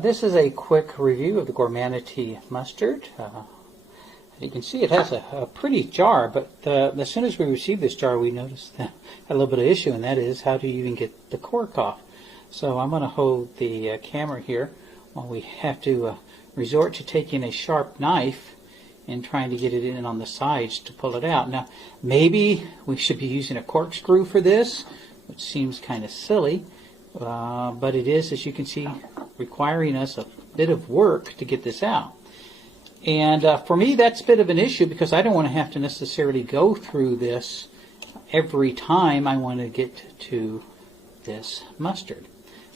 This is a quick review of the Gourmanity mustard. You can see it has a pretty jar, but as soon as we received this jar, we noticed that had a little bit of issue, and that is how do you even get the cork off. So I'm going to hold the camera here while we have to resort to taking a sharp knife and trying to get it in on the sides to pull it out. Now, maybe we should be using a corkscrew for this, which seems kind of silly, but it is, as you can see, requiring us a bit of work to get this out. And for me, that's a bit of an issue because I don't want to have to necessarily go through this every time I want to get to this mustard.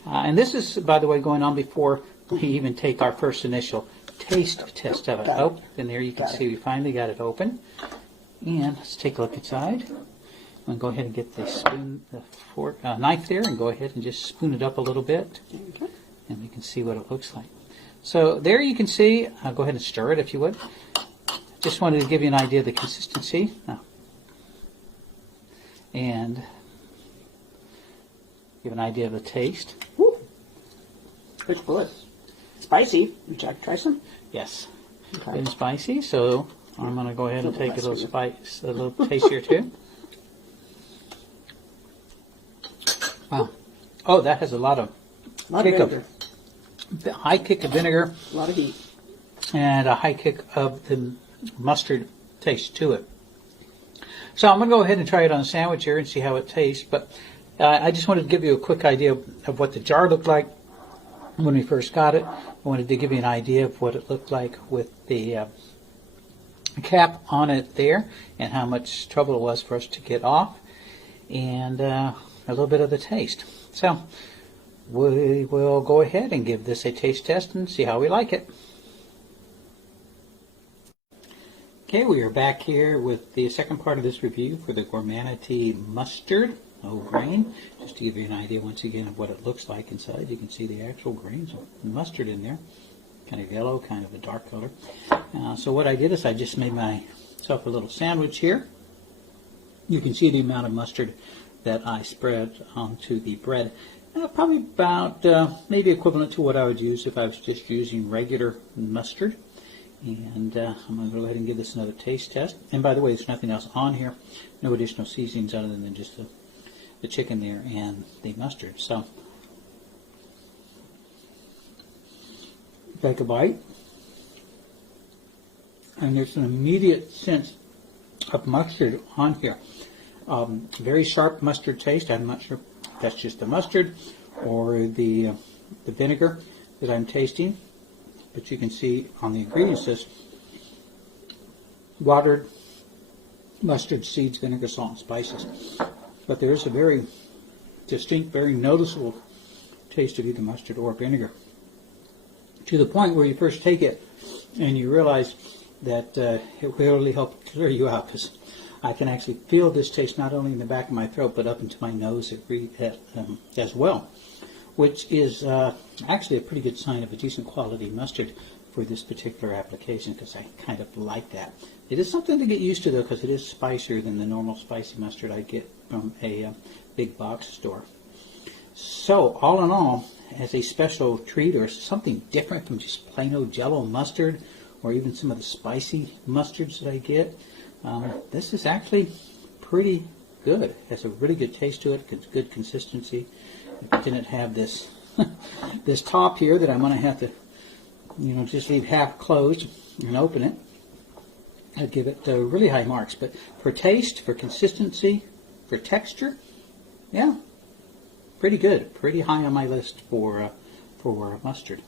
And this is, by the way, going on before we even take our first initial taste test of it. Oh, and there you can see we finally got it open. And let's take a look inside. I'm going to go ahead and get the spoon, the fork, knife there, and go ahead and just spoon it up a little bit. And we can see what it looks like. So there you can see, I'll go ahead and stir it if you would. Just wanted to give you an idea of the consistency. And give an idea of the taste. Woo. Rich bullets. Spicy. Would you like to try some? Yes. Okay. It's spicy, so I'm going to go ahead and take a little spice, a little taste here too. Wow. Oh, that has a lot of kick of high kick of vinegar, a lot of heat, and a high kick of the mustard taste to it. So I'm going to go ahead and try it on a sandwich here and see how it tastes. But I just wanted to give you a quick idea of what the jar looked like when we first got it. I wanted to give you an idea of what it looked like with the cap on it there, and how much trouble it was for us to get off, and a little bit of the taste. So we will go ahead and give this a taste test and see how we like it. Okay, we are back here with the second part of this review for the Gourmanity mustard, Wholegrain. Just to give you an idea once again of what it looks like inside. You can see the actual grains of mustard in there. Kind of yellow, kind of a dark color. So what I did is I just made myself a little sandwich here. You can see the amount of mustard that I spread onto the bread. Probably about maybe equivalent to what I would use if I was just using regular mustard. And I'm going to go ahead and give this another taste test. And by the way, there's nothing else on here. No additional seasonings other than just the chicken there and the mustard. So, take a bite. And there's an immediate sense of mustard on here. Very sharp mustard taste. I'm not sure if that's just the mustard or the vinegar that I'm tasting, but you can see on the ingredients list: watered mustard seeds, vinegar, salt, and spices. But there is a very distinct, very noticeable taste of either mustard or vinegar, to the point where you first take it and you realize that it really helped clear you out, because I can actually feel this taste not only in the back of my throat but up into my nose as well, which is actually a pretty good sign of a decent quality mustard for this particular application, because I kind of like that. It is something to get used to though, because it is spicier than the normal spicy mustard I get from a big box store. So all in all, as a special treat or something different from just plain old Jello mustard or even some of the spicy mustards that I get, this is actually pretty good. It has a really good taste to it, good consistency. If it didn't have this this top here that I'm going to have to, just leave half closed and open it, I'd give it really high marks. But for taste, for consistency, for texture, yeah, pretty good. Pretty high on my list for mustard.